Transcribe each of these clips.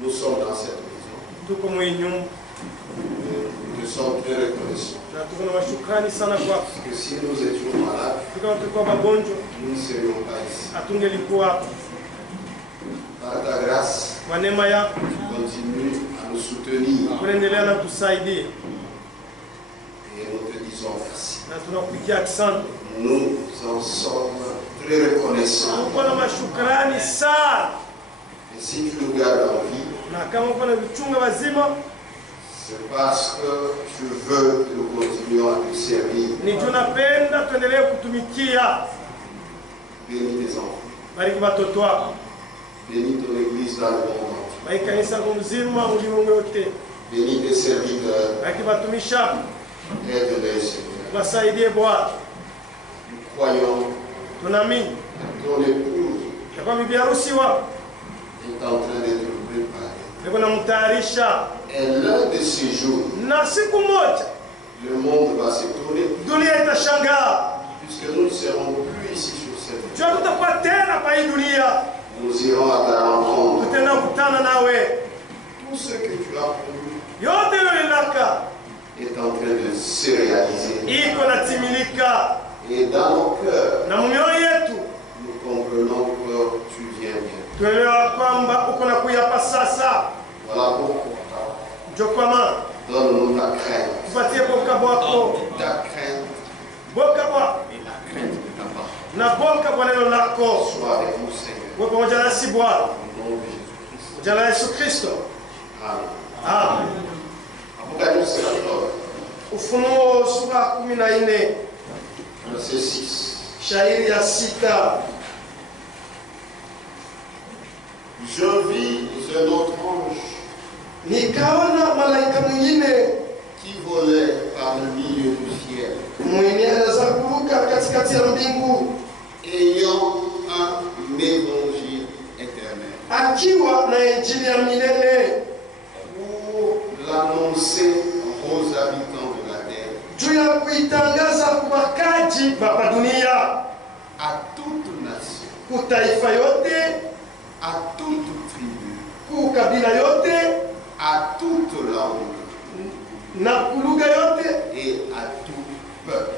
Nous sommes dans cette maison. Nous sommes très reconnaissants. Parce que si nous étions malades, nous ne serions pas ici. Par ta grâce, tu continues à nous soutenir. Et nous te disons merci. Nous en sommes très reconnaissants. Et si tu nous gardes en vie, c'est parce que tu veux que nous continuions à te servir. Bénis tes enfants. Bénis ton église dans le monde entier. Bénis tes serviteurs. Aide-les, Seigneur. Nous croyons que ton épouse est en train d'être préparée. Et l'un de ces jours, le monde va se tourner. Puisque nous ne serons plus ici sur cette terre. Nous irons à ta rencontre. Tout ce que tu as promis est en train de se réaliser. Et dans nos cœurs, nous comprenons que tu viens bien. Voilà pourquoi. Donne-nous ta crainte. Ta crainte. Et la crainte de ta parole. Sois avec nous, Seigneur. Au nom de Jésus-Christ. Amen. Apocalypse 14. Verset 6. Je vis un autre ange qui volait par le milieu du ciel, ayant un évangile éternel pour l'annoncer aux habitants de la terre, à toute nation, à toute tribu, à toute langue et à tout peuple.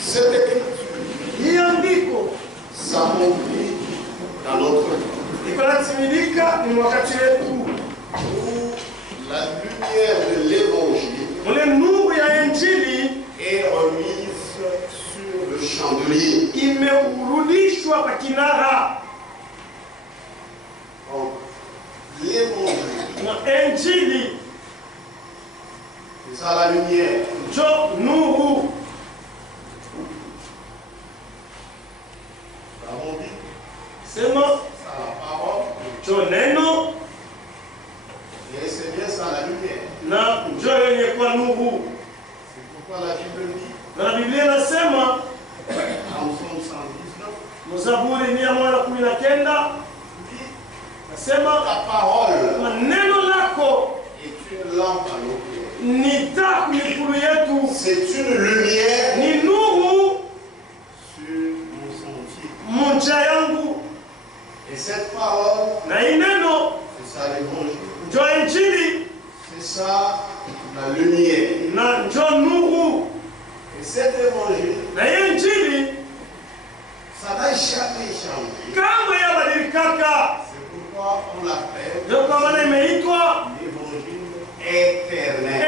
Cette écriture s'accomplit dans notre temps. La lumière de l'évangile est remise sur le chandelier. L'évangile, c'est ça la lumière. C'est la parole. Et c'est bien ça la lumière. C'est pourquoi la Bible dit dans Psaume 119, ta parole est une lampe à nos pieds. C'est une lumière sur mon sentier. Et cette parole, c'est ça l'évangile. C'est ça la lumière. Et cet évangile, ça n'a jamais changé. C'est pourquoi on l'appelle l'évangile éternel.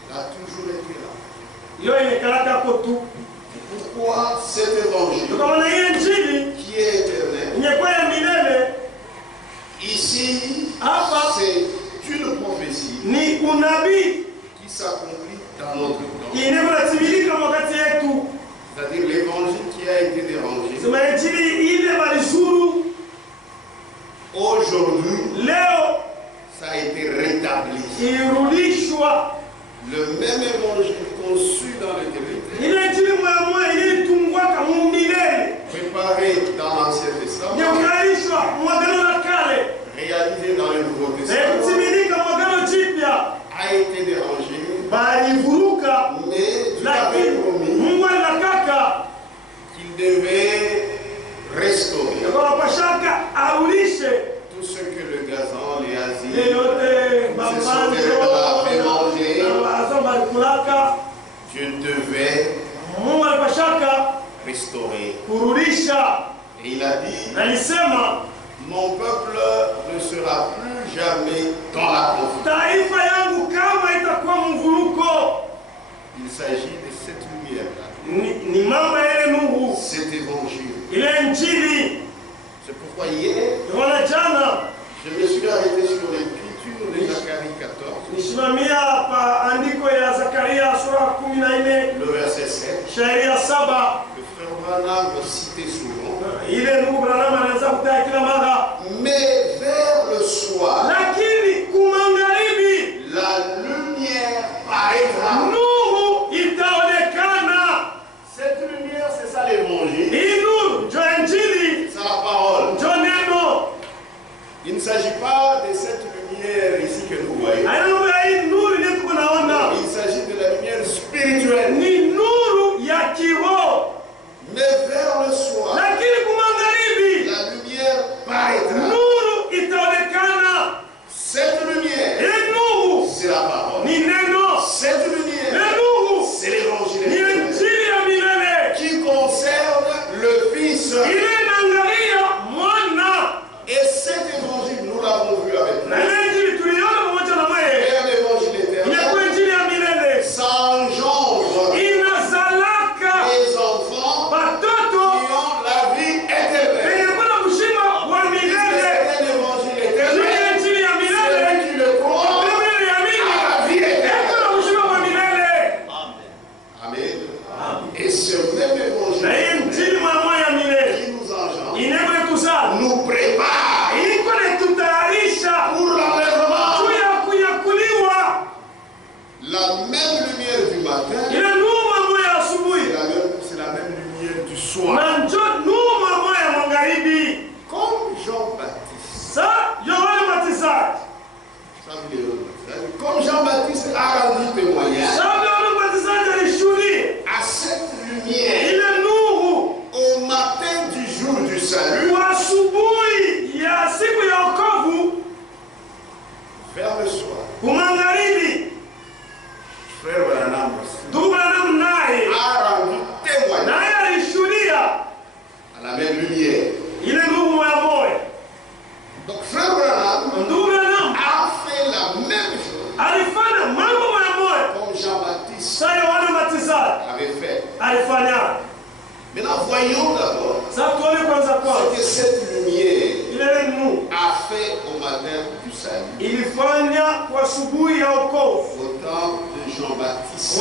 Il a toujours été là. Pourquoi cet évangile qui est éternel? Ici, c'est une prophétie qui s'accomplit dans notre temps. C'est-à-dire l'évangile qui a été dérangé. Aujourd'hui, ça a été rétabli. Le même évangile conçu dans l'éternité, préparé dans l'Ancien Testament, réalisé dans le Nouveau Testament, a été dérangé Dieu devait restaurer. Et il a dit, mon peuple ne sera plus jamais dans la confusion. Il s'agit de cette lumière-là. Cet évangile. C'est pourquoi hier, je me suis arrêté sur l'écriture de Zacharie 14. Le verset 7. Le frère Branham citait souvent. Mais vers le soir, la lumière paraîtra. Cette lumière, c'est ça l'évangile. C'est ça la parole. Il ne s'agit pas de cette lumière ici que nous voyons. Il s'agit de la lumière spirituelle. Mais vers le soir, la lumière paraîtra. Cette lumière, c'est la parole. Cette lumière, c'est l'évangile qui concerne le Fils. Et cet évangile, nous l'avons vu avec nous. Et un évangile éternel. Ça engendre les enfants qui ont la vie éternelle. C'est un évangile éternel. Celui qui le croit a la vie éternelle. Amen. Et ce même évangile qui nous engendre nous prépare pour l'enlèvement. La même lumière du matin, c'est la même lumière du soir. Comme Jean-Baptiste. Comme Jean-Baptiste a rendu témoignage à cette lumière au matin du jour du salut, vers le soir, frère Branham a rendu témoignage à la même lumière. Donc frère Branham a fait la même chose comme Jean-Baptiste avait fait. Maintenant voyons d'abord ce que cette lumière a fait au matin du salut. Au temps de Jean-Baptiste.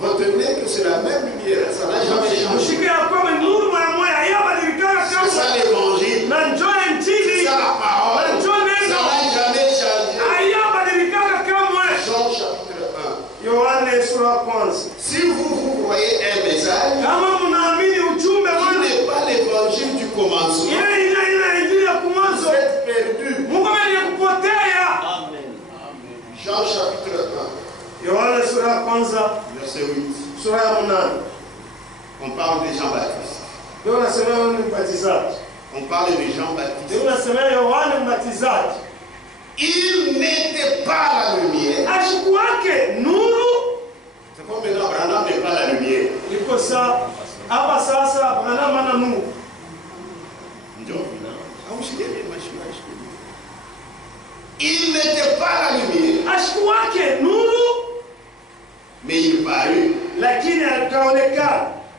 Retenez que c'est la même lumière, ça n'a jamais changé. C'est ça l'évangile. C'est ça la parole. Ça n'a jamais changé. Jean chapitre 1. Si vous croyez un message qui n'est pas l'évangile du commencement, vous êtes perdus. Jean chapitre 1. Verset 8. On parle de Jean-Baptiste. On parle de Jean-Baptiste. Il n'était pas la lumière. C'est comme maintenant, Branham n'est pas la lumière. Il n'était pas la lumière. Mais il parut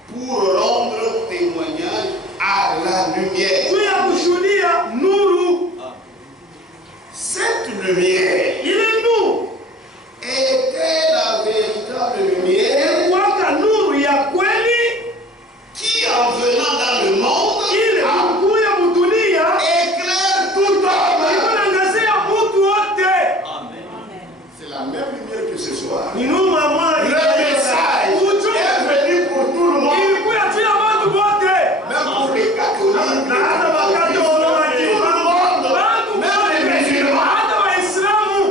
pour rendre témoignage à la lumière. Cette lumière était la véritable lumière qui, en venant dans le monde, éclaire tout homme. C'est la même lumière que ce soir. Le message est venu pour tout le monde. Même pour les catholiques, même les musulmans.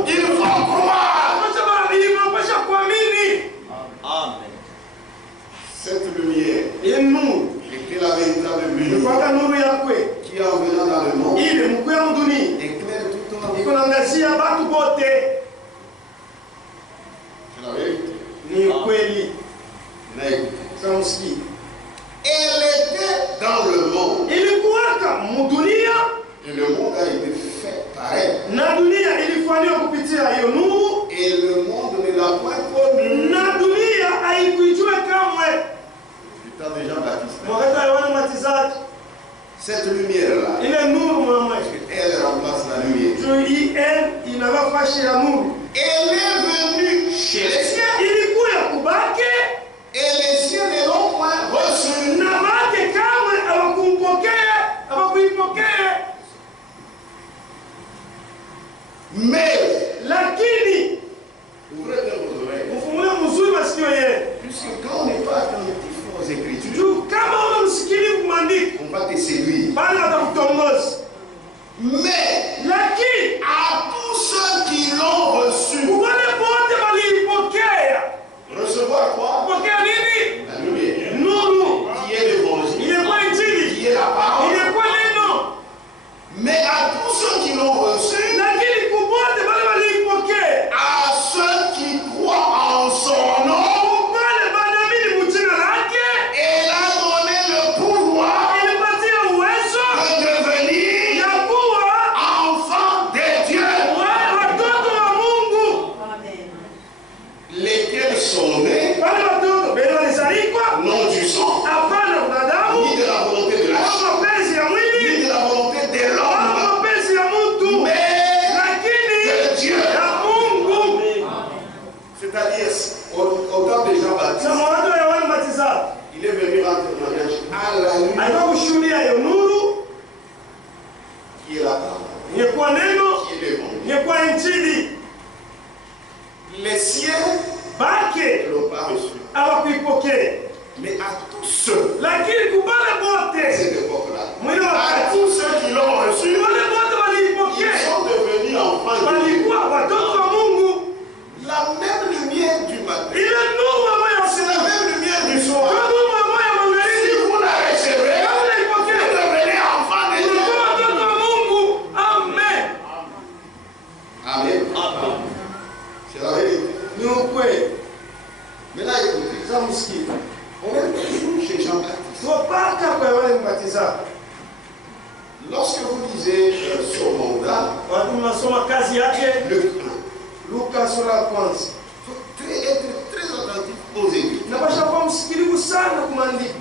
Il faut watu wote. Ni ukweli. Elle était dans le monde. Ilikuwaka mudunia. Et le monde a été fait par elle. Na dunia ilifanywa kupitia hiyo nuru. Et le monde ne l'a point connue. Na dunia haikuijua kamwe. Du temps de Jean-Baptiste. Wakati wa Yohana Mbatizaji. Cette lumière-là. Ile nuru mama. Elle remplace la lumière. Elle inavafashi ya nuru. Elle est venue chez les siens. Ilikuya kubake. Et les siens ne l'ont point reçu. Na bake kamwe hawakuipokea. Mais lakini ouvrez bien vos oreilles. Mfumue mzuri masikio yenu. Puisque quand on n'est pas attentif aux Écritures, juu kama unamsikiliza kuandika, on va te séduire. bali atakutongoza. Mais lakini à tous ceux qui l'ont reçu, wale wote walipokea. Recevoir quoi? Kupokea nini? La lumière. Nuru. Qui est l'évangile. Ilikuwa injili. Qui est la parole. Ilikuwa neno. Mais à tous ceux qui l'ont reçu, lakini kubote wale walipokea. à ceux qui croient en son nom, wale wanaamini mjina lake, elle a donné le pouvoir ilipatia uwezo de devenir ya kuwa enfants de Dieu. watoto wa Mungu. Amen. Lesquels sont nés Wale watoto bado walizaliwa non du sang, hapana binadamu, ni de la volonté de la chair, mapenzi ya ni mwili, de la volonté de l'homme, mapenzi ya mtu, mais lakini de Dieu. ya Mungu. C'est-à-dire, au temps de Jean-Baptiste, Na mwanzo wa Yohana Mbatizaji il est venu rendre témoignage à la lumière alikuwa kushuhudia hiyo nuru, qui est la parole, ingekuwa neno, qui est l'évangile. ingekuwa injili. Les siens Bake ne l'ont pas reçu. hawakuipokea, Mais à tous ceux, lakini kubale bote cette époque-là, mwili à wakati tous ceux qui l'ont reçu, wale bote ils waliipokea, sont devenus enfants de Dieu. walikuwa watoto wa Mungu. La même lumière du matin, Ile nuru ambayo c'est la même lumière du soir. nuru ambayo Si magharibi vous la recevez, kama vous unaipokea devenez enfant de Dieu. ulikuwa watoto wa Mungu. Amen. Amen. C'est la vérité. Ni ukweli. Maintenant, écoutez, Za msikie. on est toujours chez Jean-Baptiste. Tupaka kwa wale mbatizaji. Lorsque vous lisez son mandat, Watu mnasoma kazi yake Luc 1, Luka sura ya kwanza. il faut être très attentif aux Écritures. Napasha kuwa msikilivu sana kumandika.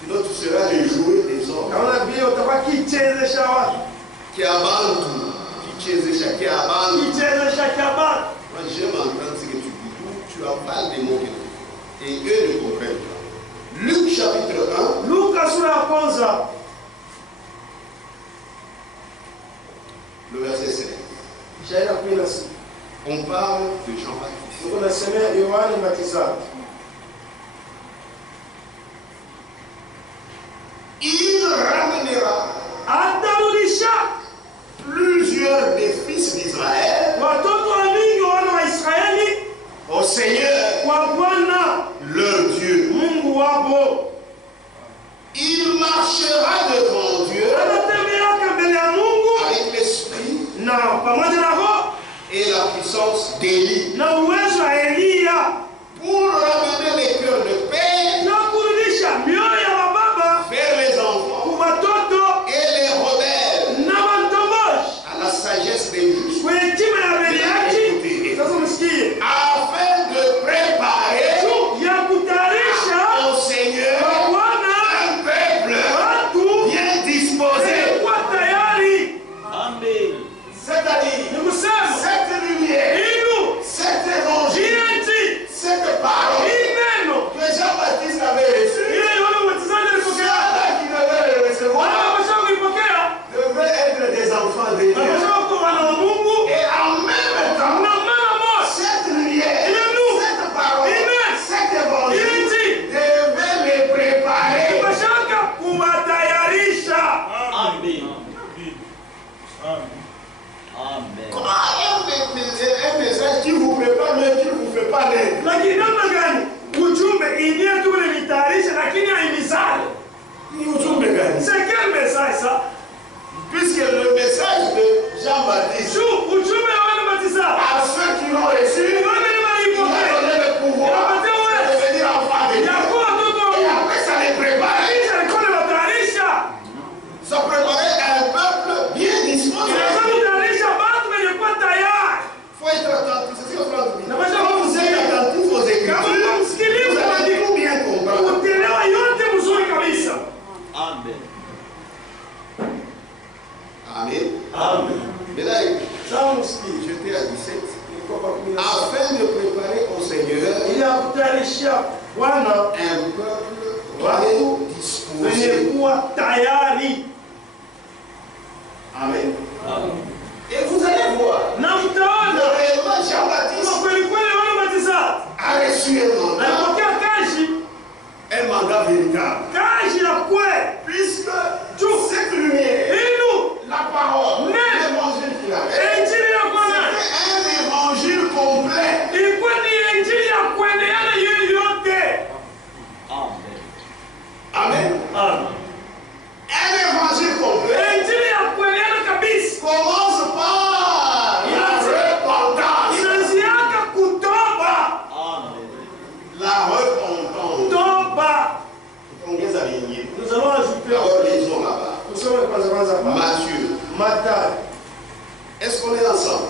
Sinon, tu seras le jouet des hommes Naona vile utabaki kichezesha watu. qui abandonnent tout, qui chezesha, qui abandonnent. Kichezesha kabati. Moi, j'aime entendre ce que tu dis. Tu avales des mots et eux ne comprennent pas. Luc chapitre 1, Luka sura ya kwanza le verset 7. shairi 16. On parle de Jean-Baptiste. Niko nasemea Yohana Mbatizaji. Il ramènera Atarudisha plusieurs des fils d'Israël watoto wa mingi wana wa Israeli au Seigneur, kwa Bwana leur Dieu. Mungu wapo. Il marchera devant Dieu Anatembeaka mbele ya Mungu avec l'esprit na pamoja na roho et la puissance d'Élie na uwezo wa Eliya pour ramener les cœurs de père na kurudisha mioyo ya baba vers les enfants kwa watoto et les rebelles na wantomboshi à la sagesse des justes, kwa hekima ya Beliaki. Sasa msikie, afin de préparer juu ya kutayarisha au Seigneur kwa Bwana un peuple watu bien disposé. kwa tayari. Amen. C'est-à-dire, Ni kusema cette lumière, inu cet évangile, jinsi cette parole hii neno que Jean-Baptiste avait reçue, ile Yohana Mbatizaji alipokea, ceux qui devaient le wale recevoir wapasha kuipokea devaient être des enfants de Dieu. wapasha kuwa wana wa Mungu. Et en même temps, Na mara moja cette lumière, cette parole, cet évangile devait les préparer. wapashaka kuwatayarisha. Amen. Amen. Comment un message qui vous prépare mais qui ne vous fait pas naître? Lakini namna gani ujumbe ingie tu ile nitayarisha lakini haimizali? Ni ujumbe gani? C'est quel message ça? Puisque le message de Jean-Baptiste Juu ujumbe wa afin de préparer au Seigneur un peuple disposé. Amen. Et vous allez voir, réellement Jean-Baptiste a reçu un mandat véritable. Puisque cette lumière, la parole, l'évangile qu'il avait, c'était un évangile complet. Amen. Un évangile complet commence par la repentance. La repentance. Nous allons ajouter. Alors lisons là-bas. Matthieu. Est-ce qu'on est ensemble?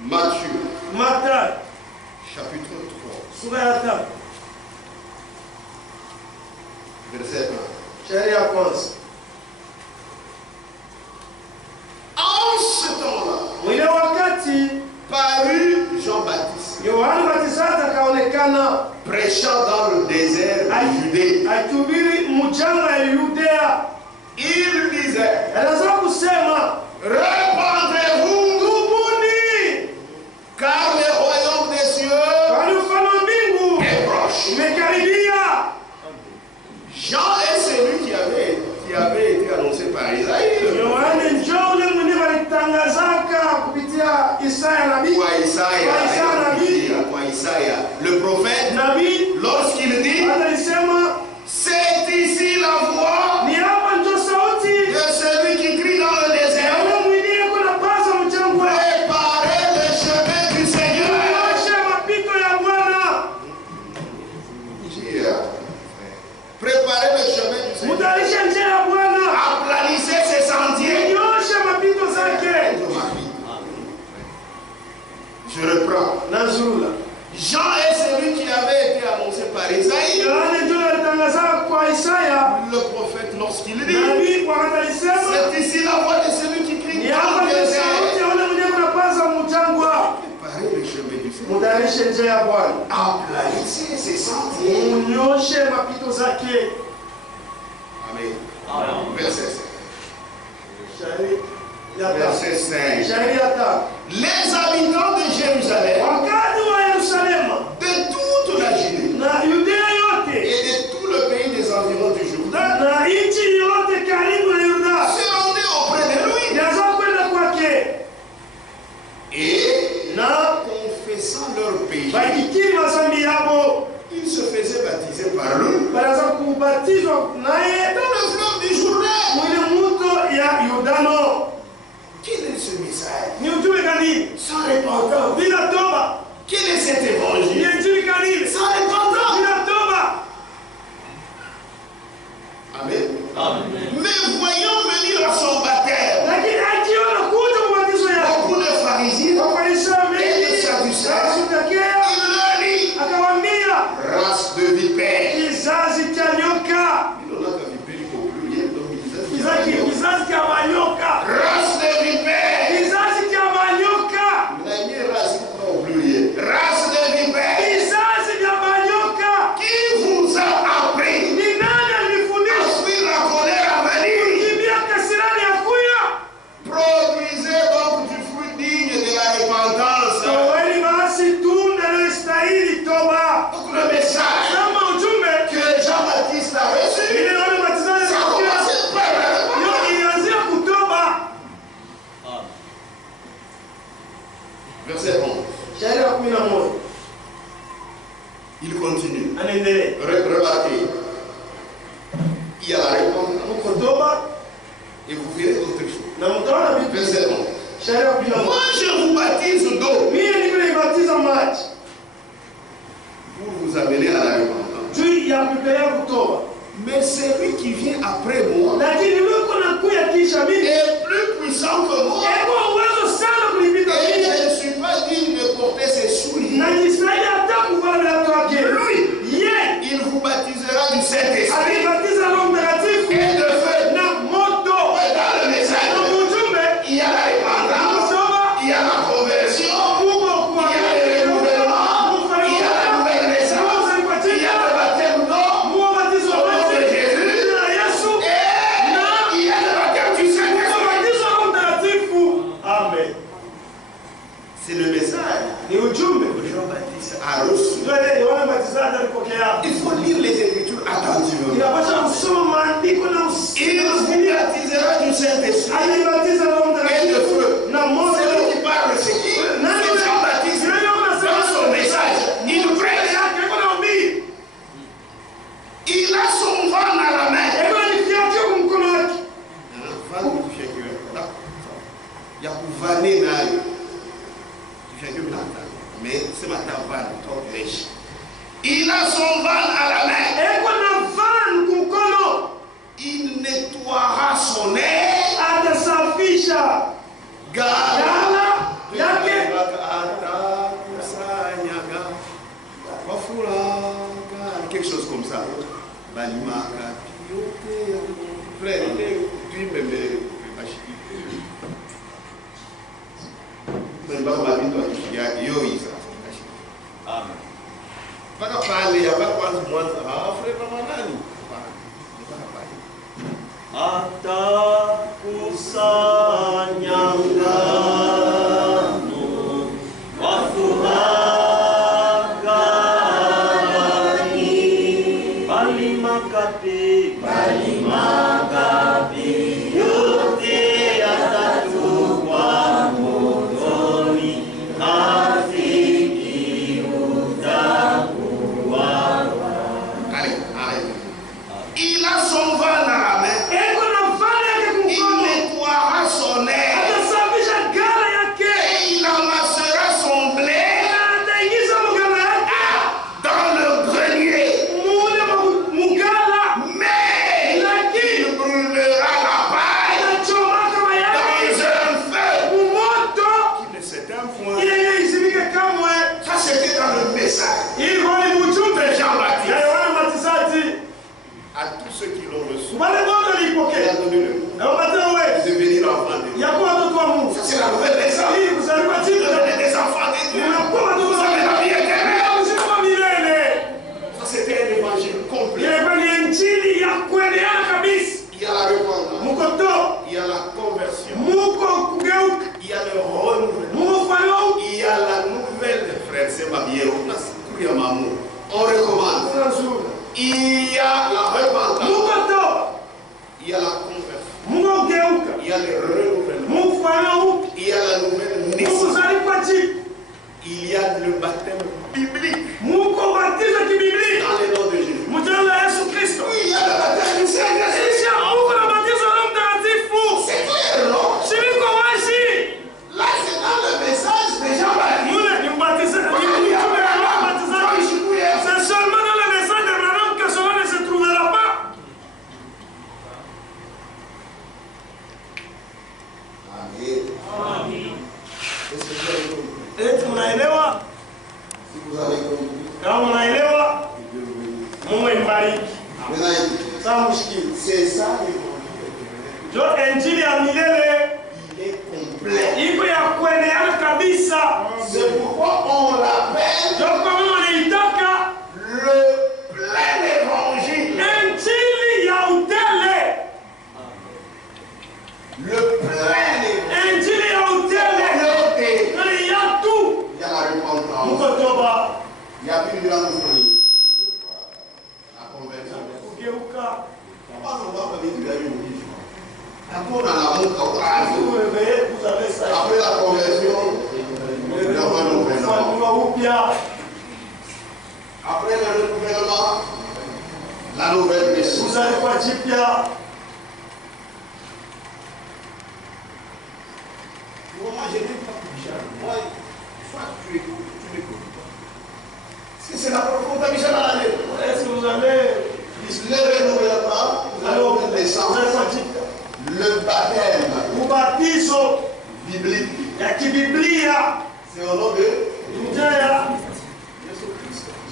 Matthieu. Chapitre 3. Verset 1. En ce temps-là, parut Jean-Baptiste, prêchant dans le désert de Judée. Il disait, repentez-vous, car le royaume des cieux est proche. Jean est celui qui avait été annoncé par Isaïe. Le prophète, lorsqu'il dit, c'est ici la voix de celui qui crie dans le désert, préparez le chemin du Seigneur. Préparez le chemin du Seigneur. Aplanissez ses sentiers. Je reprends. Jean est celui qui avait été annoncé par Isaïe. Le prophète, lorsqu'il dit, c'est ici la voix de celui qui crie dans le désert. Préparez le chemin du Seigneur. Aplanissez ses sentiers. Amen. Verset 5. Verset 5. Les habitants de Jérusalem, de toute la Judée et de tout le pays des environs du Jourdain, se rendaient auprès de lui et, confessant leurs péchés, ils se faisaient baptiser par lui dans le fleuve du Jourdain. Quel est ce message? Sans repentance. Quel est cet évangile? Sans repentance. Amen. Mais voyant venir à son baptême beaucoup de pharisiens et de sadducéens, il leur dit, race de vipères. Il en a qu'à vipère au pluriel, donc race de vipères. Race de vipères. Qui vous a appris à fuir la colère à venir? Produisez donc du fruit digne de la repentance. Donc le message que Jean-Baptiste a reçu, ça a commencé par la repentance. Verset 11. Il continue. Remarquez. Il y a la repentance. Et vous verrez autre chose. Verset 11. Moi je vous baptise d'eau pour vous amener à la repentance. Mais celui qui vient après moi est plus puissant que moi. Et je ne suis pas digne de porter ses souliers. Lui, il vous baptisera du Saint-Esprit et de feu. Dans le message, il y a la repentance. C'est le message ni ujumbe que Jean-Baptiste a reçu. Il faut lire les Écritures attentivement. Il vous baptisera du Saint-Esprit et de feu. Celui qui parle, c'est qui? C'est Jean-Baptiste. Dans son message, il nous prêche. Il a son vent à la main. Il y a pour vanner mais ce matin, il a son van à la main. Il nettoiera son nez. Quelque chose comme ça. Frère, tu On recommande. Il y a la repentance. Il y a la conversion. Il y a le renouvellement. Il y a la nouvelle naissance. Il y a le baptême biblique. Dans le nom de Jésus. Oui, il y a le baptême du Saint-Esprit. C'est clair, non? Là, c'est dans le message des gens baptisés. C'est seulement dans le message de Branham que cela ne se trouvera pas. Amen. Eti mnaelewa? Kama mnaelewa, Mungu ibariki. C'est ça Jo injili ya milele il est complet. iko ya kuenea kabisa. C'est pourquoi on l'appelle Jo kama wanaitaka le plein évangile. injili ya utele. Le plein évangile. Injili ya utele. Il y a tout. Il y a la repentance. Mukotoba. Il y a plus de la nouvelle. La conversion. Kugeuka. Après la conversion, après le renouvellement, la nouvelle naissance. Moi, je n'ai pas Michel. Moi, soit tu écoutes, tu m'écoutes pas. Si c'est la profonde Michel à l'année. Est-ce que vous avez le renouvellement, la nouvelle naissance, le baptême biblique, c'est au nom de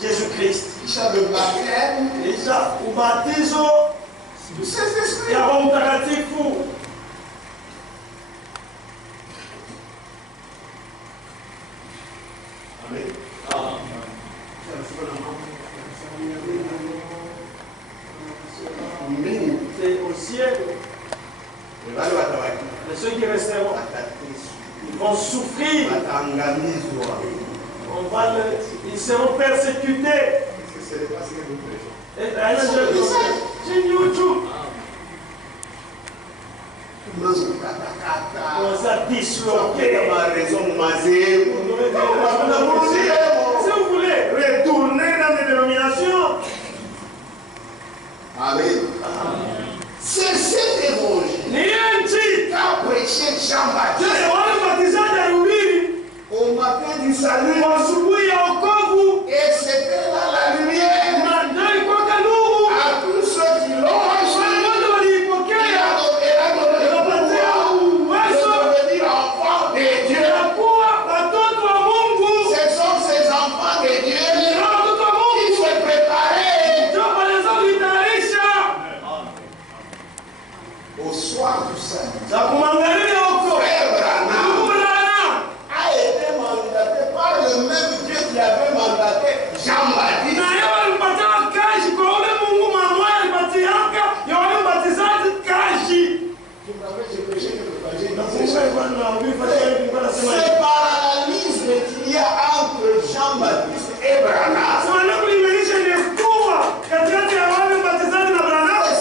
Jésus-Christ. Le baptême ubatizo du Saint-Esprit. ya Roho Mtakatifu. Amen. C'est au ciel. Mais ceux qui resteront vont souffrir. Ils seront persécutés. C'est YouTube. On s'est disloqué. Si vous voulez retourner dans les dénominations. Amen. C'est cet évangile qu'a prêché Jean-Baptiste au matin du salut. Et c'était là la lumière à tous ceux qui l'ont reçu. C'est parallélisme qu'il y a entre Jean-Baptiste et Branham.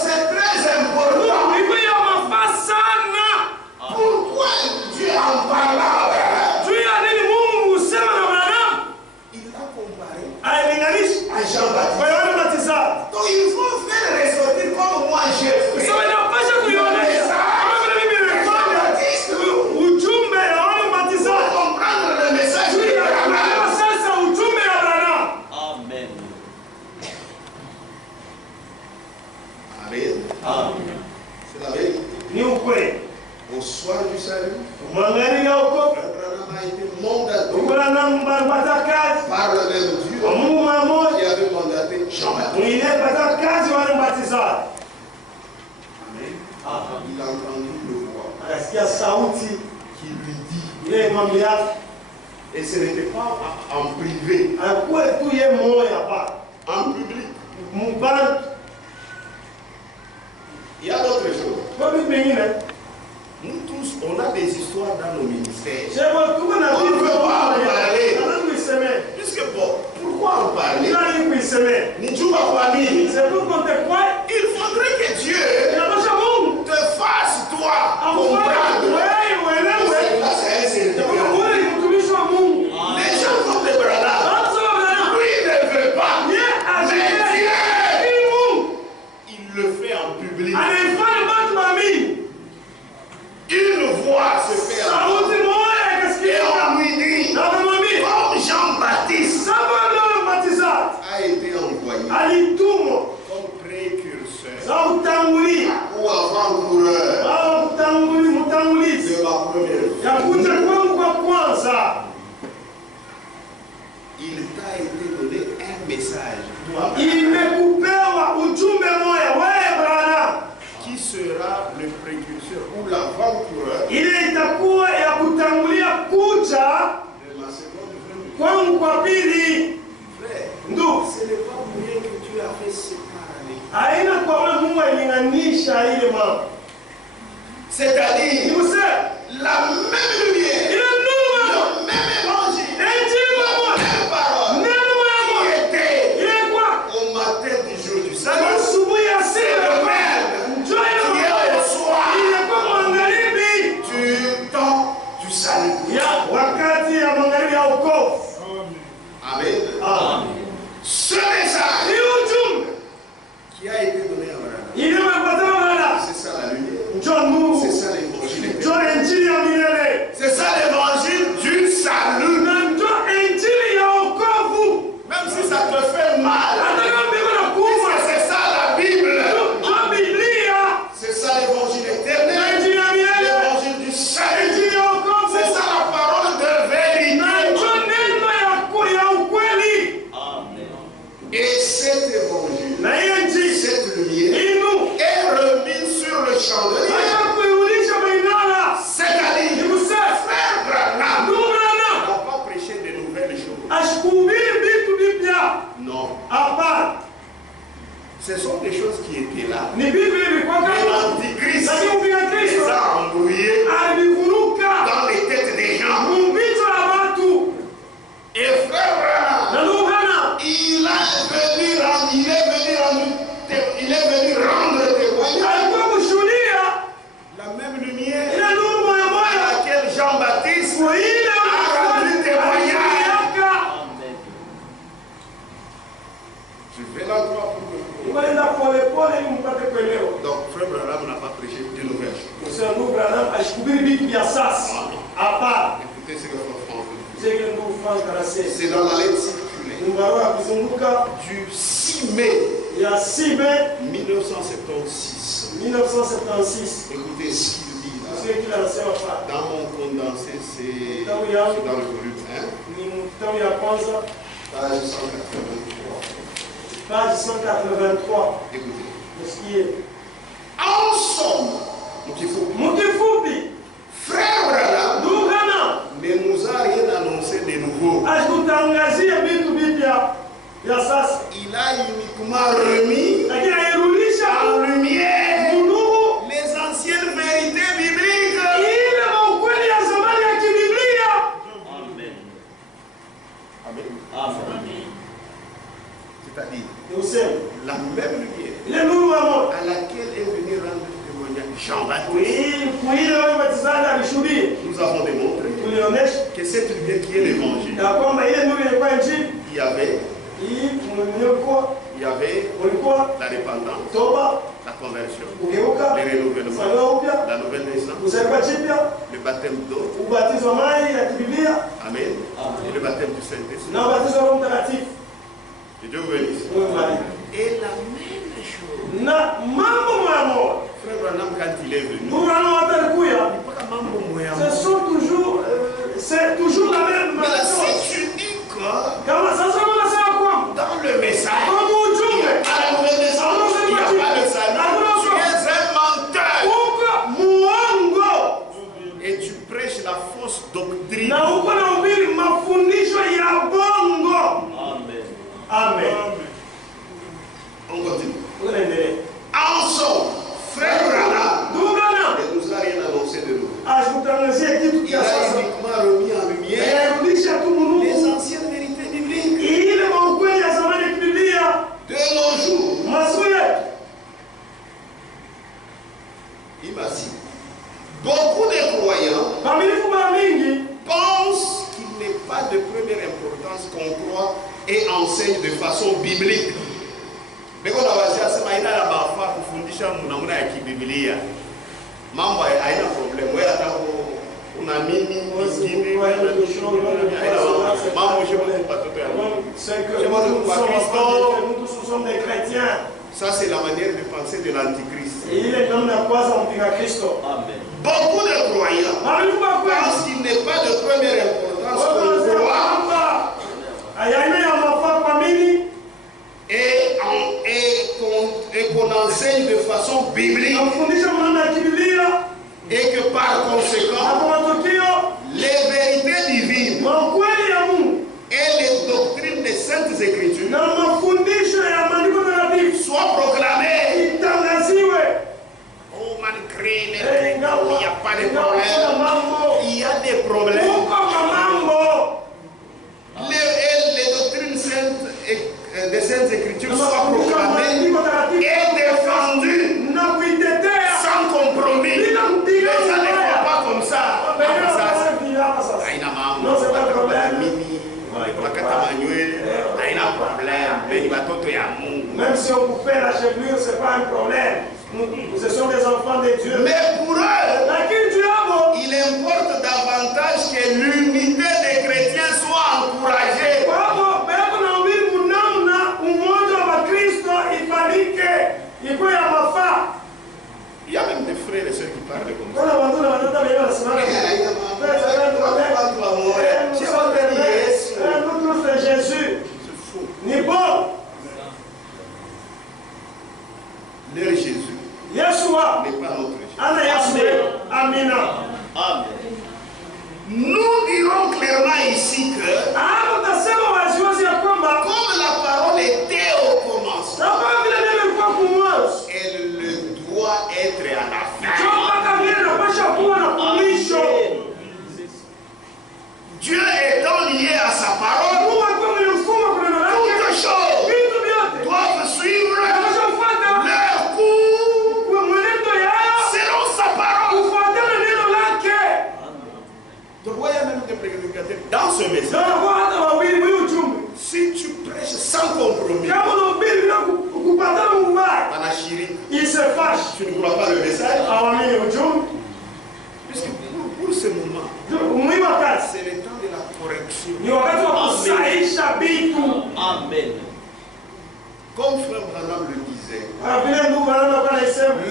C'est très important. Pourquoi Dieu en parlant il l'a comparé à Jean-Baptiste. Donc il faut faire ressortir comme moi j'ai fait. Au soir du salut, Branham a été mandaté par le même Dieu qui avait mandaté Jean-Baptiste. Amen. Il a entendu le voix qui lui dit, et ce n'était pas en privé, en public. Il y a d'autres choses. Nous tous, on a des histoires dans nos ministères. On ne peut pas en parler. Puisque bon, pourquoi en parler? Il faudrait que Dieu te fasse toi comprendre. C'est un certificat. Les gens comme les Branham, lui il ne veut pas. Mais Dieu, il le fait en public. Une voix se fait entendre. Et on lui dit, comme Jean-Baptiste a été envoyé comme précurseur ou avant-coureur de ma première vie, il t'a été donné un message. Qui sera le précurseur ou l'avant-coureur de ma seconde venue. Frère, ce n'est pas pour rien que tu as fait séparer. C'est-à-dire la même lumière, le même évangile, la même parole qui était au matin du jour du salut. C'est le même. Du salut. Amen. Ce message qui a été donné à Branham, c'est ça la lumière. C'est ça l'évangile. C'est ça l'évangile du salut. Même si ça te fait mal. C'est ça la Bible. C'est ça l'évangile éternel. L'évangile du salut. C'est ça la parole de vérité. C'est dans la lettre circulaire du 6 mai 1976. Écoutez ce qu'il dit là. Dans mon condensé, c'est dans le volume 1, page 183. Page 183. Écoutez. En somme, frère Branham ne nous a rien annoncé de nouveau. Il a uniquement remis en lumière les anciennes vérités bibliques. Amen. Amen. C'est-à-dire la même lumière à laquelle est venu rendre témoignage Jean-Baptiste. Nous avons démontré que cette lumière qui est l'évangile, il y avait la repentance, la conversion, les renouvellements, la nouvelle naissance, le baptême d'eau, Amen, et le baptême du Saint-Esprit. Que Dieu vous bénisse. Et la même chose, frère Branham, quand il est venu, c'est toujours la même mais chose. si tu dis que dans le message, il n'y a pas la nouvelle naissance, il n'y a pas le salut, tu es un menteur. Et tu prêches la fausse doctrine. Amen. On continue. En somme, frère Branham ne nous a rien annoncé de nous. Il a uniquement remis en lumière les anciennes vérités bibliques de nos jours. Il m'a dit, beaucoup de croyants pensent qu'il n'est pas de première importance qu'on croit et enseigne de façon biblique. Mais quand on va dire ça, il y a la barre pour fondisha muna ya kibibilia. Mambo haina problem. Wewe hata unaamini ingine mambo je peux pas tout faire. Ça c'est la manière de penser de l'antichrist. Beaucoup de croyants pensent qu'il n'est pas de première importance qu'on croit et qu'on enseigne de façon biblique, et que par conséquent les vérités divines et les doctrines des saintes écritures soient proclamées. Oh malgré il n'y a pas de problème, il y a des problèmes. Les doctrines saintes des saintes écritures soient proclamées et défendues sans compromis. Mais ça ne va pas comme ça. Même si on vous fait la chevelure, ce n'est pas un problème. Ce sont des enfants de Dieu. Mais pour eux, il importe davantage que l'unité des chrétiens soit encouragée. Il y a même des frères et sœurs qui parlent comme ça. Jésus. C'est faux. Leur Jésus n'est pas notre Jésus. Amen. Nous dirons clairement ici que comme la parole était au commencement, elle doit être à la fin. Dieu étant lié à sa parole, toutes choses doivent suivre leur cours selon sa parole. Donc, il y a même des prédicateurs dans ce message. Si tu prêches sans compromis, il se fâche. Tu ne crois pas le message? Puisque pour ce moment, c'est le temps de la correction. Comme Frère Branham le disait,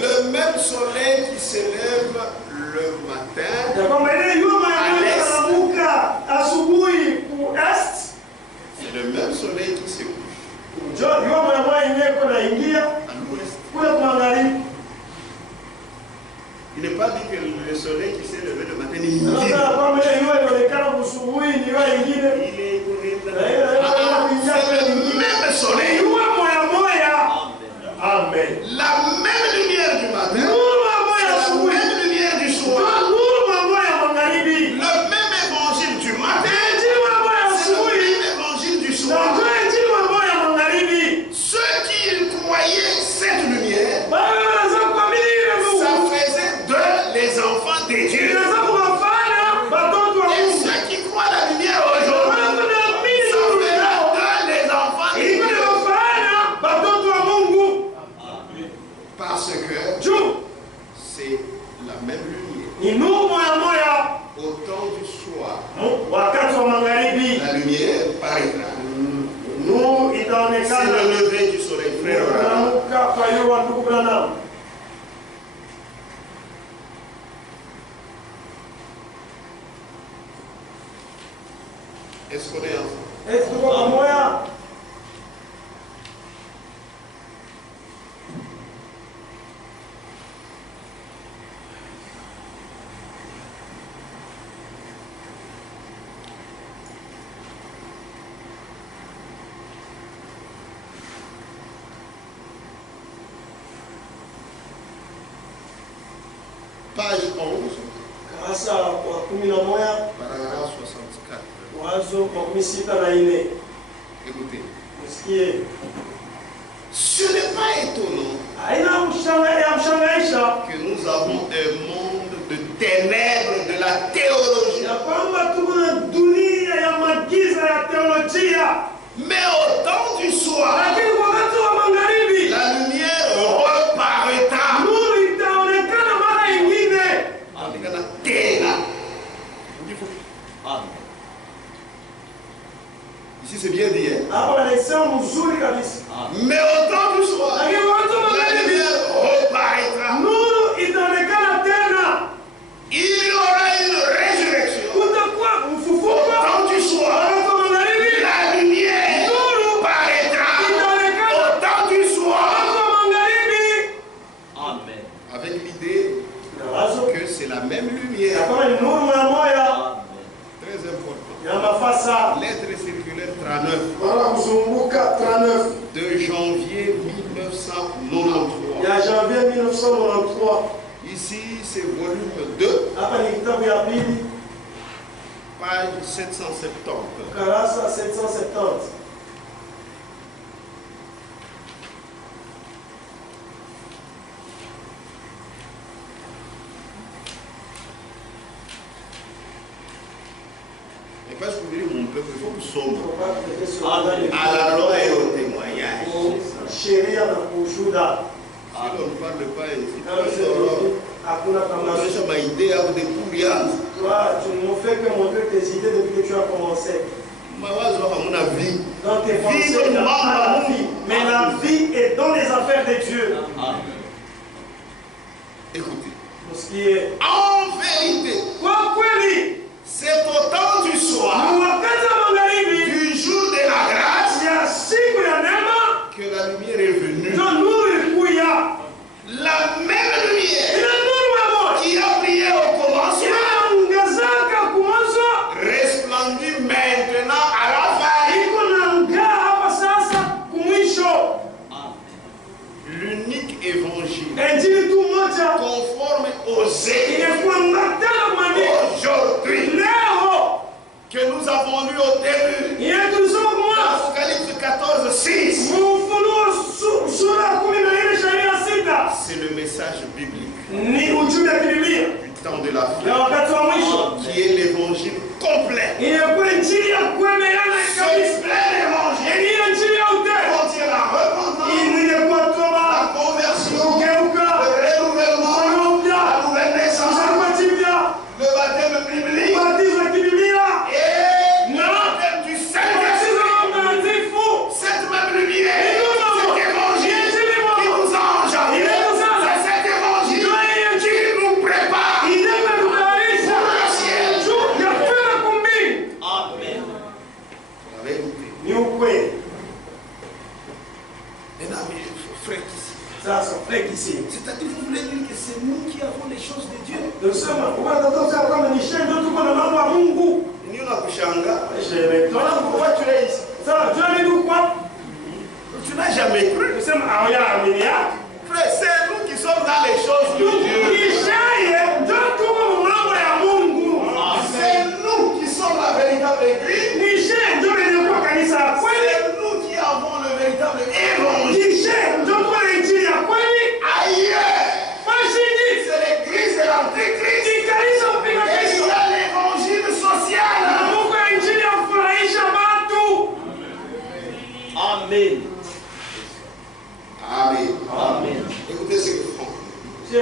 le même soleil qui s'élève le matin à l'est, c'est le même soleil qui se couche à l'ouest. Il n'est pas dit que le soleil qui s'est levé le matin est il est le même soleil. Amen. La même lumière du matin, la même lumière du soir, le même évangile du matin, c'est le même évangile du soir. Ceux qui croyaient cette lumière, ça faisait d'eux les enfants de Dieu. Et ceux qui croient la lumière aujourd'hui, ça fera d'eux les enfants de Dieu. Parce que c'est la même lumière. Au temps du soir, la lumière paraîtra. C'est le lever du soleil, frère. Est-ce qu'on est ensemble? Page 11, paragraphe 64. Écoutez. Ce n'est pas étonnant que nous avons un monde de ténèbres de la théologie. Mais au temps du soir, la lumière reparaîtra. Ici c'est bien dit. Mais au temps du soir, la lumière reparaîtra. Il y aura une résurrection. Au temps du soir, la lumière paraîtra. Au temps du soir. Amen. Avec l'idée que c'est la même lumière. Très important. Lettre circulaire 39. De janvier 1993. Ici, c'est volume 2. Page 770. Et parce que vous voulez mon peuple, il faut que nous sommes à la loi et au témoignage. Si on ne parle pas ici, tu ne fais que montrer tes idées depuis que tu as commencé. Dans tes pensées, il n'y a pas la vie. Mais la vie est dans les affaires de Dieu. Écoutez. En vérité, c'est au temps du soir, du jour de la grâce, que la lumière est venue. La même lumière qui a brillé au commencement resplendit maintenant à la fin. L'unique évangile conforme aux écritures aujourd'hui que nous avons lu au début, Apocalypse 14:6. C'est le message biblique du temps de la fin, qui est l'évangile complet. Ce plein évangile contient la repentance, la conversion, le renouvellement, la nouvelle naissance, le baptême biblique et le baptême du Saint-Esprit. Cette même lumière, ici. C'est-à-dire vous voulez dire que c'est nous qui avons les choses de Dieu. Pourquoi tu es ici? Tu n'as jamais cru. Frère, c'est nous qui sommes dans les choses de Dieu. C'est nous qui sommes la véritable église. C'est nous qui avons le véritable évangile. Ailleurs, c'est l'église de l'antéchrist. Et il y a l'évangile social. Amen. Amen. Amen. Écoutez ce que Franck dit.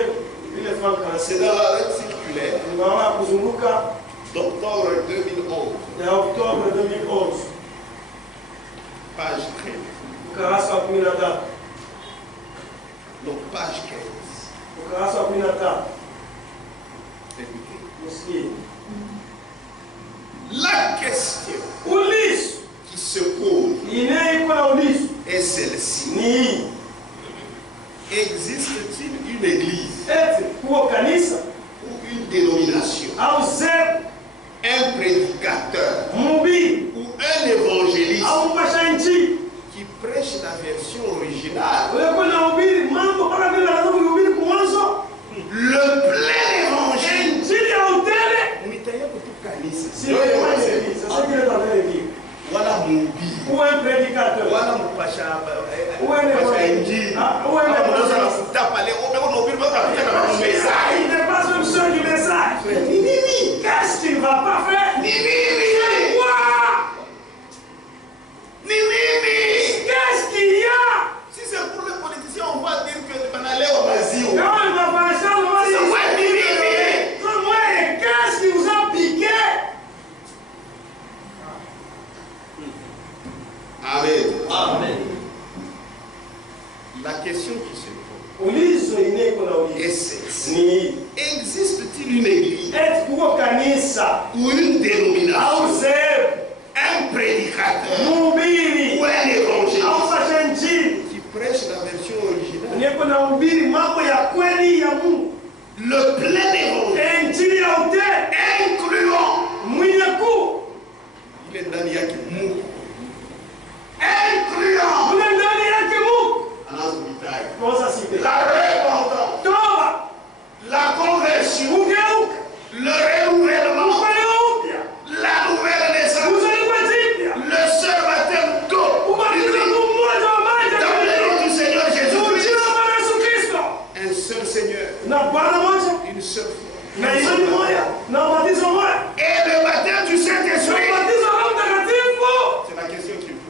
C'est dans la lettre circulaire d'octobre 2011. Page 13. Donc page 15. Écoutez. La question qui se pose est celle-ci. Existe-t-il une église ou une dénomination, un prédicateur ou un évangéliste qui prêche la version originale, le plein évangile? Voilà mon billet. Ou un prédicateur. Voilà mon pacha. Ou un évangéliste. Ou un évangéliste. Il n'est pas une seule du message. Qu'est-ce qu'il ne va pas faire? Quoi? Qu'est-ce qu'il y a? Si c'est pour les politiciens, on va dire que on allait au Brésil. Non, il va pas ça, on va dire. Qu'est-ce qui vous a piqué? Amen. Amen. La question qui se pose est celle-ci. Existe-t-il une église ou une dénomination, un prédicateur ou un évangéliste qui prêche la version originale, le plein évangile, incluant il est dans Yakimu, incluant la repentance, la conversion, le renouvellement, la nouvelle naissance, le seul baptême d'eau dans le nom du Seigneur Jésus-Christ. Un seul Seigneur, une seule foi, et le baptême du Saint-Esprit. C'est la question qu'il faut.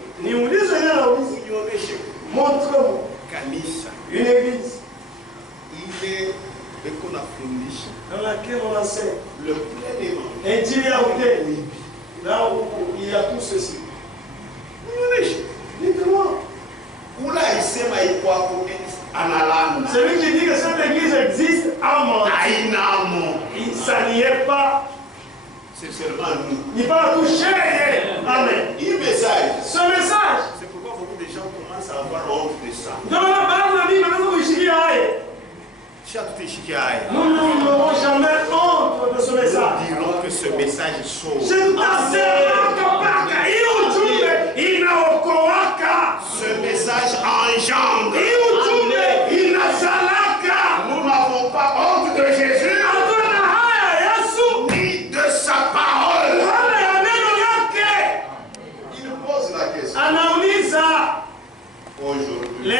Montre-moi une église Il est le qu'on a fourni dans laquelle on enseigne le plein évangile. Là où il y a tout ceci. Dites-moi. Où là il sait quoi pour analyser. Celui qui dit que cette église existe a menti. Ça n'y est pas. C'est seulement nous. Il va toucher. Amen. Ce message. C'est pourquoi beaucoup de gens commencent à avoir honte de ça. Nous n'aurons jamais honte de ce message. Nous dirons que ce message sauve. Ce message engendre. Nous n'avons pas honte de Jésus ni de sa parole. Il pose la question. Aujourd'hui,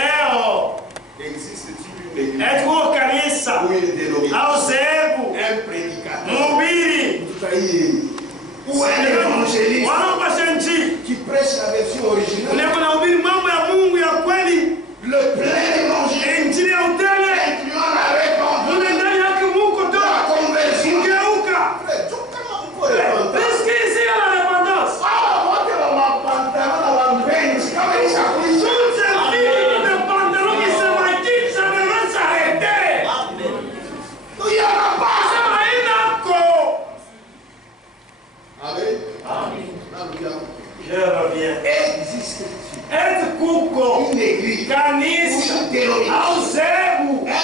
existe-t-il une église ou une dénomination, un prédicateur ou un évangéliste qui prêche la version originale, le plein évangile, incluant la repentance, la conversion. Existe une église, une dénomination, un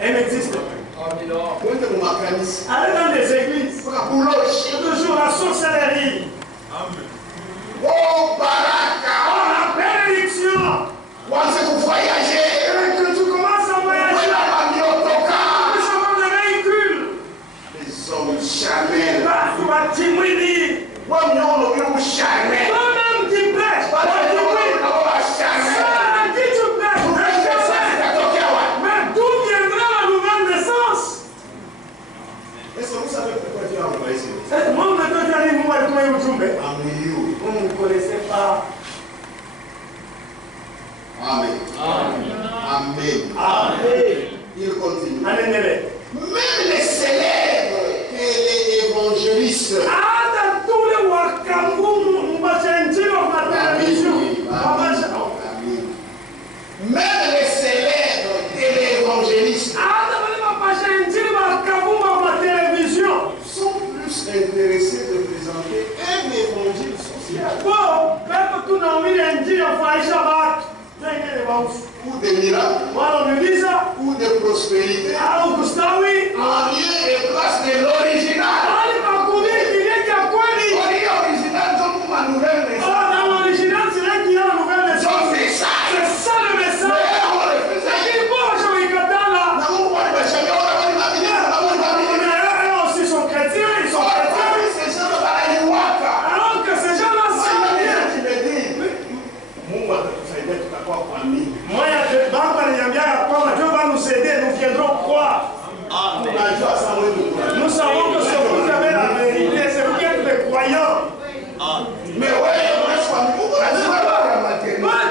Elle n'existe pas. Allez dans des églises. Toujours la sorcellerie. Oh, baraka. Oh, la bénédiction. Que tu commences à voyager. Nous avons des véhicules. Les hommes charnels. Toi-même qui prêches. Mais d'où viendra la nouvelle naissance? Est-ce que vous savez pourquoi Dieu a envoyé ce message? Vous ne connaissez pas. Amen. Amen. Amen. Amen. Il continue. Amen. Même les célèbres et les évangélistes. Même les célèbres et les évangélistes sont plus intéressés de présenter un évangile social ou des miracles ou de prospérité en lieu et place de l'original. L'original donne ma nouvelle naissance. Nous savons que c'est vous qui avez la vérité, c'est vous qui êtes les croyants. Mais ouais,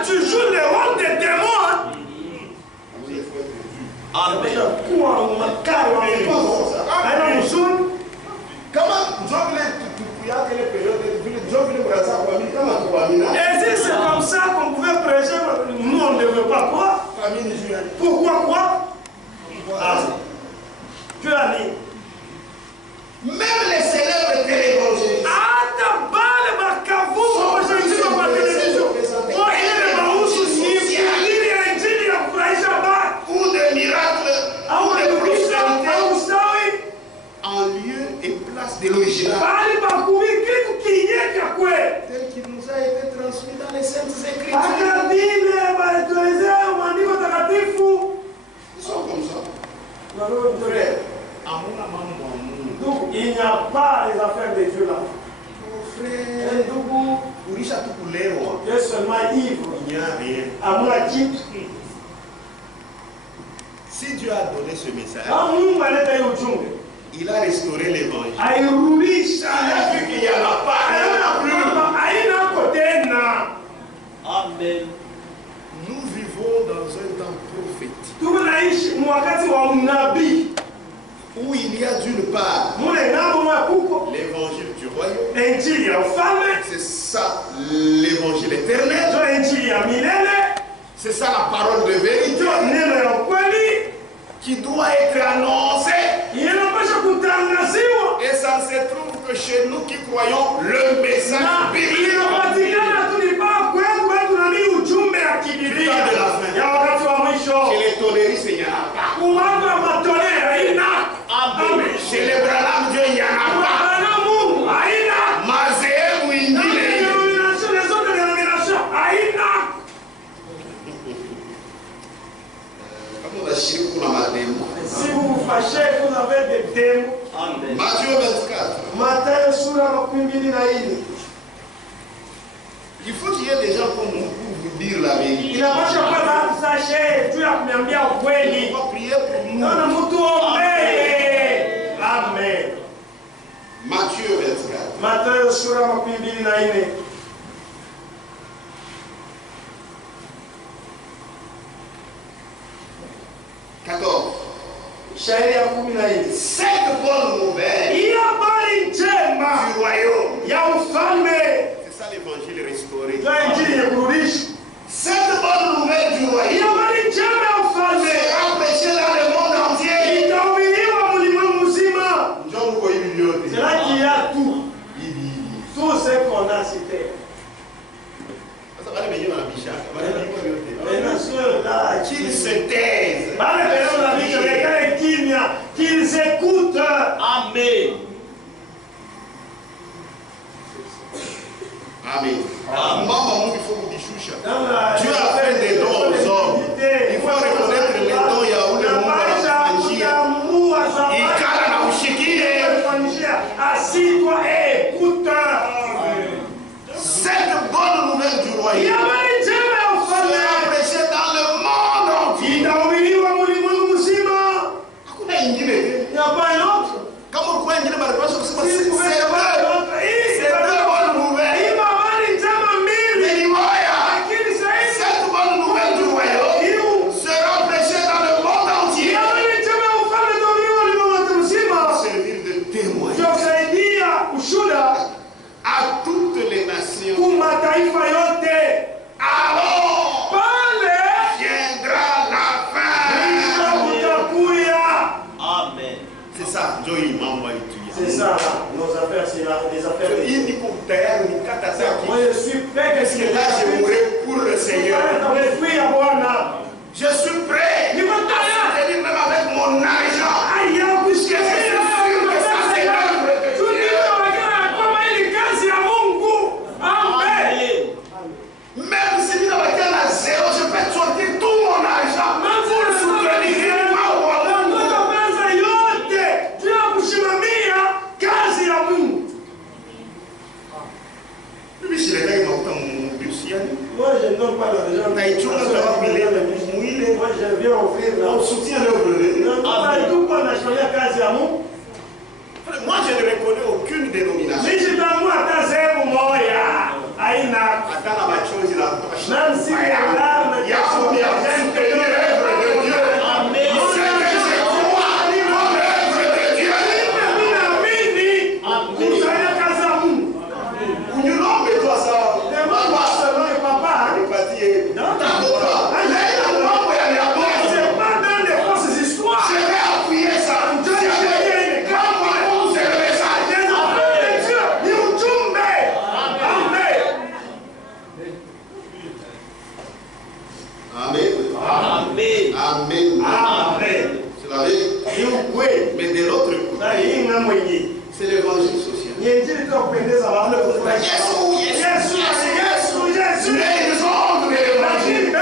tu joues le rôle des démons. Et si c'est comme ça qu'on pouvait prêcher, nous on ne devait pas croire. Pourquoi quoi? Tu as dit. Même les célèbres télévangélistes ou des miracles ou des prospérités en lieu et place de l'original tel qu'il nous a été transmis dans les Saintes Écritures. Ils sont comme ça. Frère, donc il n'y a pas les affaires de Dieu là. frère, Tu es seulement ivre. il n'y a rien. À mon avis, Si Dieu a donné ce message, il a restauré l'évangile. Il a vu qu'il n'y en a pas, il n'y en a plus. Amen. Nous vivons dans un temps prophétique où il y a d'une part l'évangile du royaume, c'est ça l'évangile éternel, c'est ça la parole de vérité qui doit être annoncée. Et ça ne se trouve que chez nous qui croyons le message biblique. Chez les toléristes, il n'y en a pas. Amen. Chez les Branham, Dieu, il n'y en a pas. Mazéé ou Indile. Si vous vous fâchez, vous avez des démons. Amen. Matthieu 24. Il faut qu'il y ait des gens comme nous pour vous dire la vérité. On va prier pour nous. Amen. Matthieu 24. Mathayo sura 24. 14. Cette bonne nouvelle du royaume. C'est ça l'évangile restauré. Cette bonne nouvelle du royaume sera prêchée dans le monde entier. C'est là qu'il y a tout. Tout ce qu'on a cité. Qu'ils se taisent. Il n'y a pas un autre. C'est deux bonnes nouvelles. Cette bonne nouvelle du royaume sera prêchée dans le monde entier. Servir de témoin à toutes les nations. Alors viendra la fin. Amen. C'est ça, Joey m'a envoyé. C'est ça, nos affaires, c'est les affaires. Moi, je suis prêt. Parce que là, je mourrai pour le Seigneur. Je suis prêt à venir même avec mon argent. Puisque je suis sûr que ça, c'est l'œuvre de Dieu. Même si je n'avais qu'un à zéro, je peux sortir tout mon argent pour soutenir ma Moi, je ne donne pas l'argent. Moi, je viens offrir. On soutient l'œuvre de Dieu. Moi, je ne reconnais aucune dénomination. Mais de l'autre côté, c'est l'évangile social. Mais ils ont de l'évangile.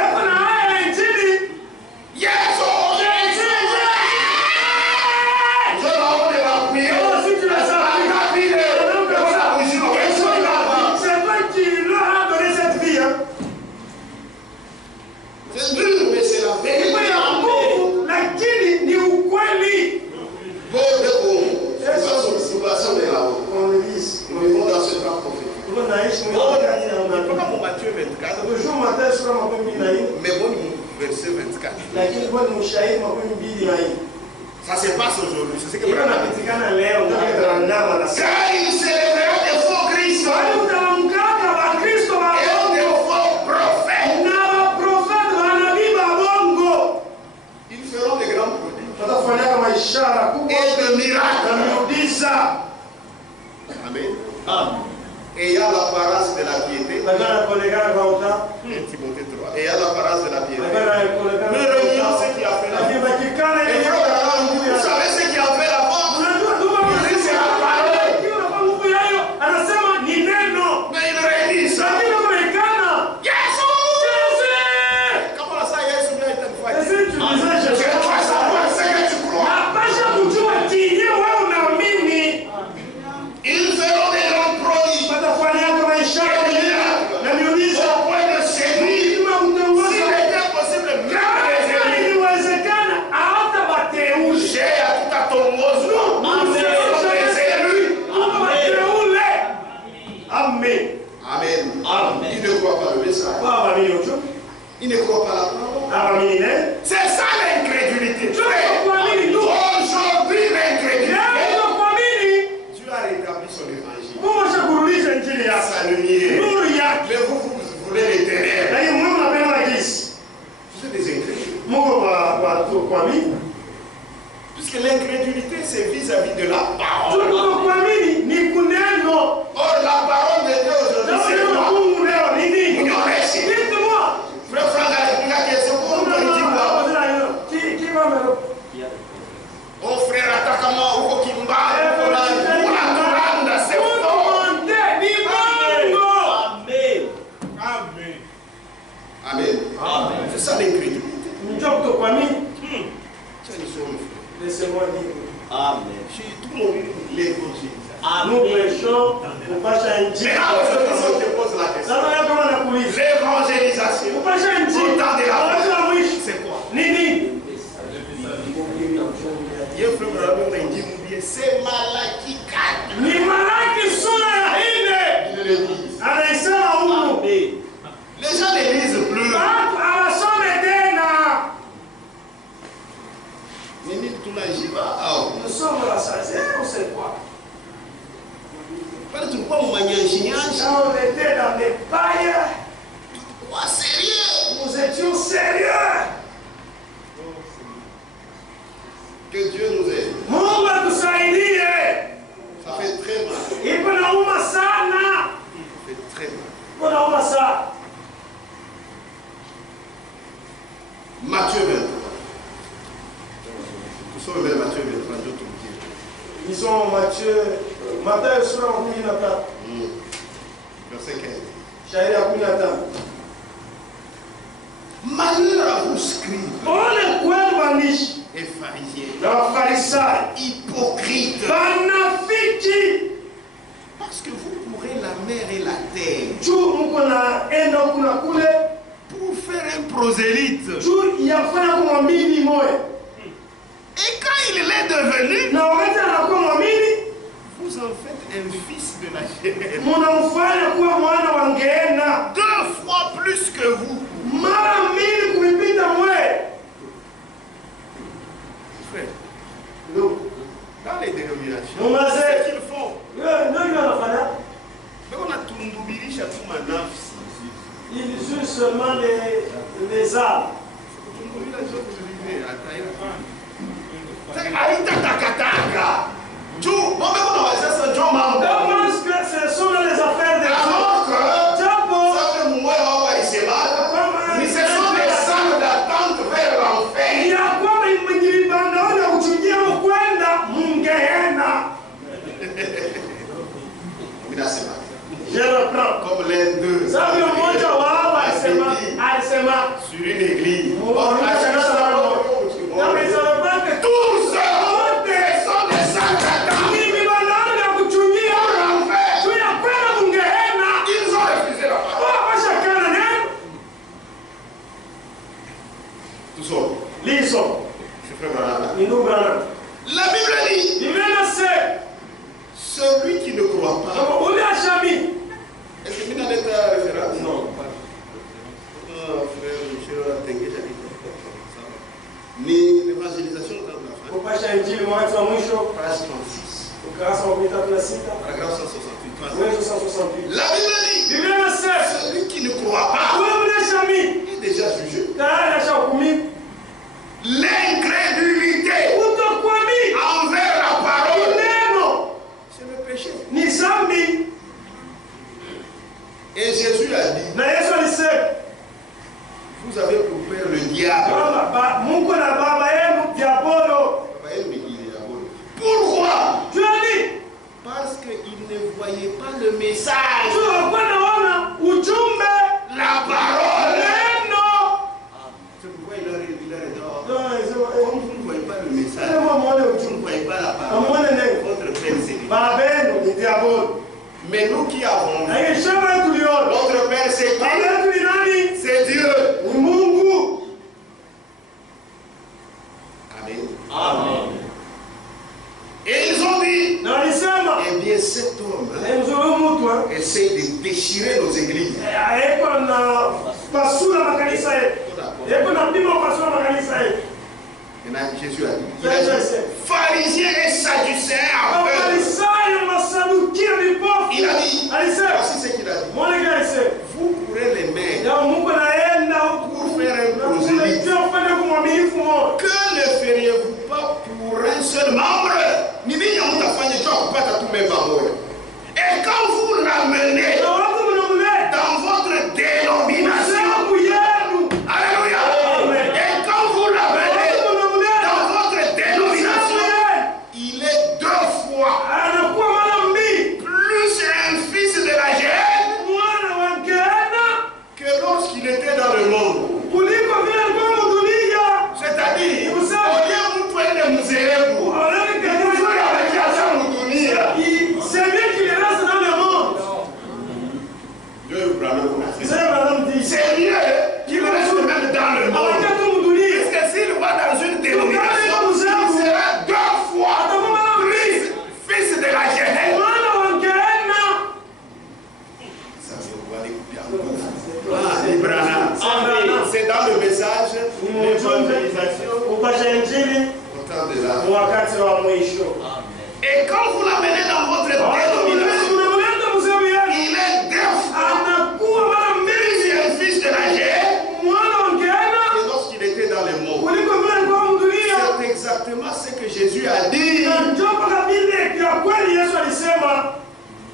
C'est dur, mais c'est la vérité. Nous vivons dans ce temps prophétique. Matthieu 24. Mais bon, verset 24. Ça se passe aujourd'hui. C'est ce que car il s'élèvera des faux Christ et des faux prophètes. Ils feront des grands prodiges et de miracles. Amen. Ayant l'apparence de la piété. Timothée 3. Ayant l'apparence de la piété. Mais revenons ce qui a fait la faute. Vous savez ce qui a fait la faute? C'est la parole. Mais il réunit ça. Comment ça, Jésus vient être fois? Je dois savoir ce que tu crois. Ils feront des grands prodiges. Au point de séduire. S'il était possible, même j'ai à tout à ton mozo. Amen. Amen. Il ne croit pas le message. Il ne croit pas la parole. C'est ça l'incrédulité. Aujourd'hui, l'incrédulité. Dieu a rétabli son évangile. Ça le nie. Mais vous voulez les ténèbres. Vous êtes des incrédules. Puisque l'incrédulité, c'est vis-à-vis de la parole. Or, la parole de Dieu aujourd'hui, c'est quoi? Frère Franck a répondu la question pour nous dire quoi? Oh frère, attaque-moi au Kokimba, c'est fort. Amen. C'est ça l'incrédulité. Laissez-moi dire. Amen. Tout le monde l'évangile. Nous prêchons pour passer un Mais là, je te pose la question. L'évangélisation. Au temps de la c'est quoi? Il y C'est Malaki 4. Ni Malaki sura ya 4. Il le dit. Anaisema huko. Les gens ne lisent plus. Watu hawasome tena. Nini tunajiba au? Nous sommes la sagesse, on sait quoi? Pale tulikuwa mwanyanyinyanja. On était dans des pailles. Quoi sérieux? Nous étions sérieux. Que Dieu nous aide. Mungu atusaidie. Ça fait très mal. Iko nauma sana. Ça fait très mal. Iko nauma sana. Matthieu 23. Nous sommes vers Matthieu 23, je te dis. Disons Matthieu sura ya 13. Verset 15. Shairi ya 15. Malheur à vous, scribes Ole kwenu waandishi et pharisiens, na Wafarisayo, hypocrites, wanafiki, parce que vous courez la mer et la terre juu mko naenda huku na kule pour faire un prosélyte. juu ya kufanya kumwamini moyo. Et quand il est devenu, Na wakati anakuwa mwamini, vous en faites un fils de la chair. mnamfanya kuwa mwana wa ngeena 2 fois plus que vous. mara mbili kumipita mwe. Frère, Ndio dans les dénominations, Mumazee. c'est ce qu'ils font. ndio wanafanya. Mais on a tundubirisha tu manafsi. Ils usent seulement les armes. Tundubirisha tu vivre ataya. Aita takataka. Tu, bon mais on va dire ça John Mambo. Je pense que ce sont les affaires des Alors que Jambo. ça fait moi on c'est mal. Mais ce sont des salles d'attente vers l'enfer. Ya kwamba imejibanda wale kuchukia kwenda mungeena. Je reprends. Comme les deux. Sabi mmoja wao alisema Sur une église. na msema que Tous sont des salles d'attente. ni mibanda ya kuchukia L'enfer. tu ya kwenda mungeena. Ils ont refusé la parole. Kwa shakana neno Tout seul. liso C'est frère Branham. indugana. La Bible dit, Biblia sema celui qui ne croit pas. ule ashami. Est-ce que tu as l'état référence? Non. Frère Michel Tengue, ni l'évangélisation dans la fin. Kupasha injili mwanzo wa mwisho Page 36. ukurasa wa 36 Paragraphe 168. mwezi 168. La Bible dit, Biblia inasema celui qui ne croit pas wewe mnashami est déjà jugé. tayari ashahukumiwa. L'incrédulité Kutokuamini envers la parole, neno c'est le péché. ni dhambi. Et Jésus a dit, Na Yesu alisema vous avez pour père le diable. kwamba Mungu na baba yenu diabolo. Pourquoi? Juani Parce qu'il ne voyait pas le message, tu naona ujumbe la parole. neno. C'est pourquoi il a dehors. Ndio anasema Comme vous ne voyez pas le message, sema muone vous ne ujumbe. voyez pas la parole, Muone neno. votre père c'est lui. Baba yenu ni diabolo. Mais nous qui avons vu, Lakini shamba yetu liona. notre père c'est Baba qui? yetu ni nani? C'est Dieu. Ni Mungu. Amen. Amen. Et ils ont dit, Na alisema eh bien cet homme mzuri mtu essaie de déchirer nos églises. eko na pasula makanisa yetu. Eko na pima pasula makanisa yetu. Maintenant, Jésus a dit, il a dit, pharisiens et sadducéens en peur. Wafarisayo na Masadukia vipofu. Il a dit, Alisema voici ce qu'il a dit. mwone kile alisema. Vous courez les mains Ya Mungu naenda huku pour faire un na prosélyte. kule kufanya kumwaminifu moja. Que ne feriez-vous pas pour un seul membre? Ni nini hamtafanya juu ya kupata tu memba moja? Et quand vous l'amenez Na watu mnamleta dans votre dénomination, sababu yenu. alléluia. Amen. Et quand vous l'amenez Watu mnamleta dans votre dénomination, Et quand vous l'amenez dans votre dénomination, il est deux fois deuxième fils de la guerre. Et lorsqu'il était dans le monde, c'est exactement ce que Jésus a dit.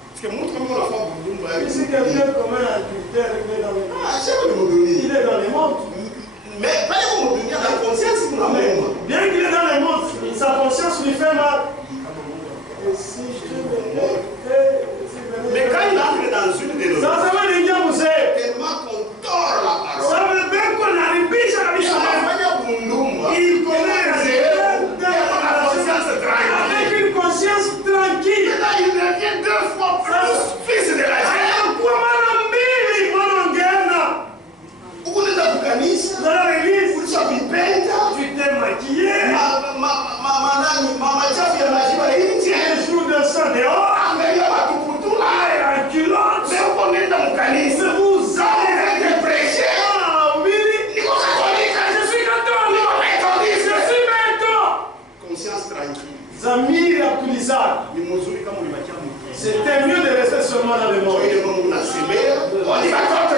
Parce que montre comment la femme Boudoumba est. Ici, quelqu'un comme un agriculteur, il est dans les mondes. Mais pas les mondes, il y a la conscience pour la même. Bien qu'il est dans les mondes, sa conscience lui fait mal. Mais quand il entre dans une dénomination, tellement qu'on tord la parole, il connaît avec une conscience tranquille. Et là, il devient deux fois plus fils de la guerre. Vous êtes afghanistes, dans l'église, vous êtes peintre, tu t'es maquillé. Les jours de sang dehors, la culotte, vous allez prêcher. Je suis catholique, je suis mentor. Conscience tranquille. Zamir Abdulizar. C'était mieux de rester seulement dans le monde. On y va contre